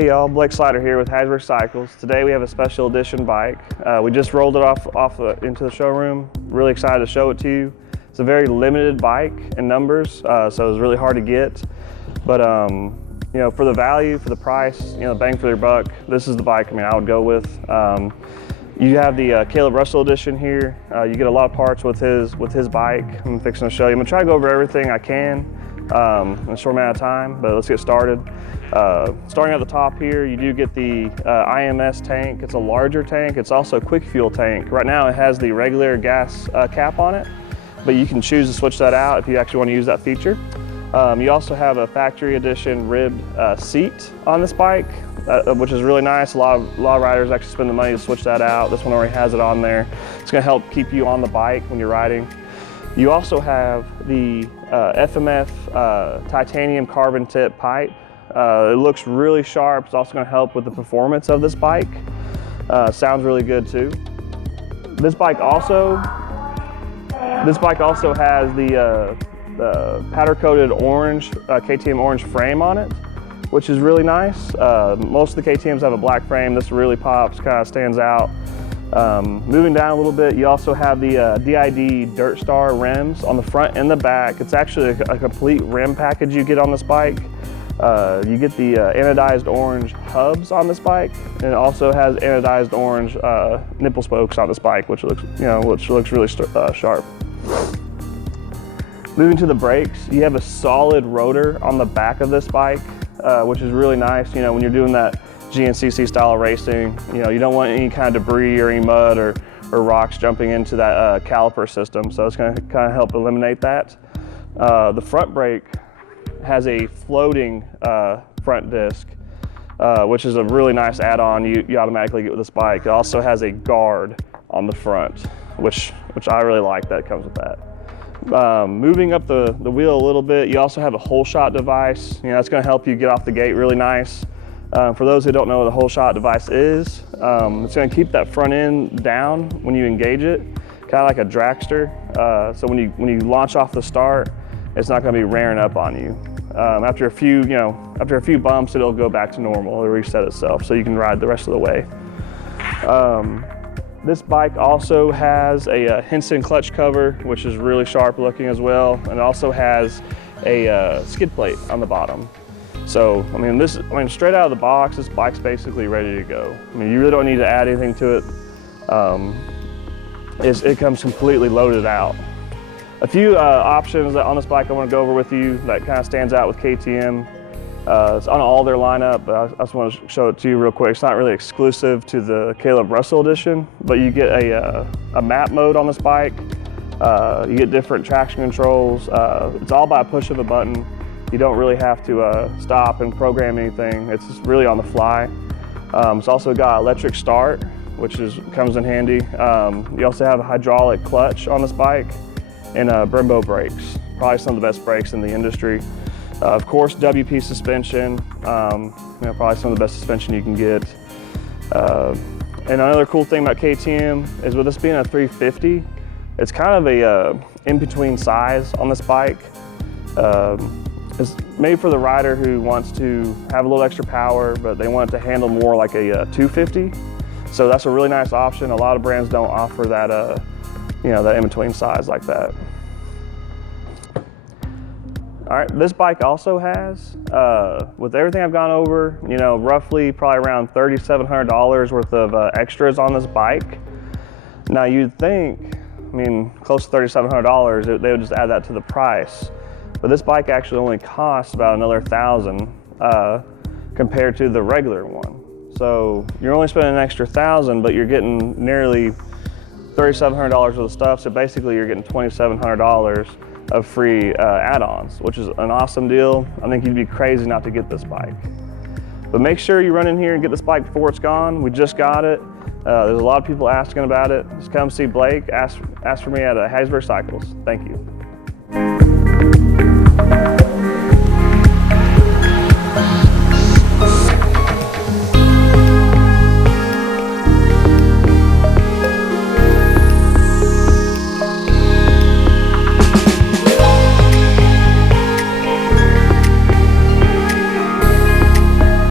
Hey y'all, Blake Sluyter here with Hattiesburg Cycles. Today we have a special edition bike. We just rolled it into the showroom. Really excited to show it to you. It's a very limited bike in numbers, so it was really hard to get. But you know, for the value, for the price, you know, bang for your buck, this is the bike I would go with. You have the Kailub Russell edition here. You get a lot of parts with his bike. I'm fixing to show you. I'm gonna try to go over everything I can in a short amount of time, but let's get started. Starting at the top here, you do get the IMS tank. It's a larger tank. It's also a quick fuel tank. Right now it has the regular gas cap on it, but you can choose to switch that out if you actually want to use that feature. You also have a factory edition ribbed seat on this bike, which is really nice. A lot of riders actually spend the money to switch that out. This one already has it on there. It's going to help keep you on the bike when you're riding. You also have the FMF titanium carbon tip pipe. It looks really sharp. It's also going to help with the performance of this bike. Sounds really good too. This bike also has the powder-coated orange KTM orange frame on it, which is really nice. Most of the KTMs have a black frame. This really pops, kind of stands out. Moving down a little bit, you also have the DID Dirt Star rims on the front and the back. It's actually a complete rim package you get on this bike. You get the anodized orange hubs on this bike, and it also has anodized orange nipple spokes on this bike, which looks really sharp. Moving to the brakes, you have a solid rotor on the back of this bike, which is really nice. You know, when you're doing that GNCC style of racing, you know, you don't want any kind of debris or any mud or rocks jumping into that caliper system. So it's going to kind of help eliminate that. The front brake has a floating front disc, which is a really nice add-on you automatically get with this bike. It also has a guard on the front, which I really like that comes with that. Moving up the wheel a little bit, you also have a hole shot device. You know, that's going to help you get off the gate really nice. For those who don't know what a hole shot device is, it's going to keep that front end down when you engage it, kind of like a dragster. So when you launch off the start, it's not going to be rearing up on you. After a few bumps, it'll go back to normal. It'll reset itself, so you can ride the rest of the way. This bike also has a Henson clutch cover, which is really sharp looking as well, and it also has a skid plate on the bottom. So, straight out of the box, this bike's basically ready to go. You really don't need to add anything to it. It comes completely loaded out. A few options on this bike I want to go over with you that kind of stands out with KTM. It's on all their lineup, but I just want to show it to you real quick. It's not really exclusive to the Kailub Russell edition, but you get a map mode on this bike. You get different traction controls. It's all by a push of a button. You don't really have to stop and program anything. It's just really on the fly. It's also got electric start, which comes in handy. You also have a hydraulic clutch on this bike and Brembo brakes. Probably some of the best brakes in the industry. Of course, WP suspension, probably some of the best suspension you can get. And another cool thing about KTM is with this being a 350, it's kind of a in-between size on this bike. It's made for the rider who wants to have a little extra power, but they want it to handle more like a 250. So that's a really nice option. A lot of brands don't offer that, that in-between size like that. All right, this bike also has, with everything I've gone over, roughly probably around $3,700 worth of extras on this bike. Now you'd think, close to $3,700, they would just add that to the price. But this bike actually only costs about another $1,000 compared to the regular one. So you're only spending an extra $1,000, but you're getting nearly $3,700 worth of stuff. So basically you're getting $2,700 of free add-ons, which is an awesome deal. I think you'd be crazy not to get this bike. But make sure you run in here and get this bike before it's gone. We just got it. There's a lot of people asking about it. Just come see Blake, ask for me at Hattiesburg Cycles. Thank you.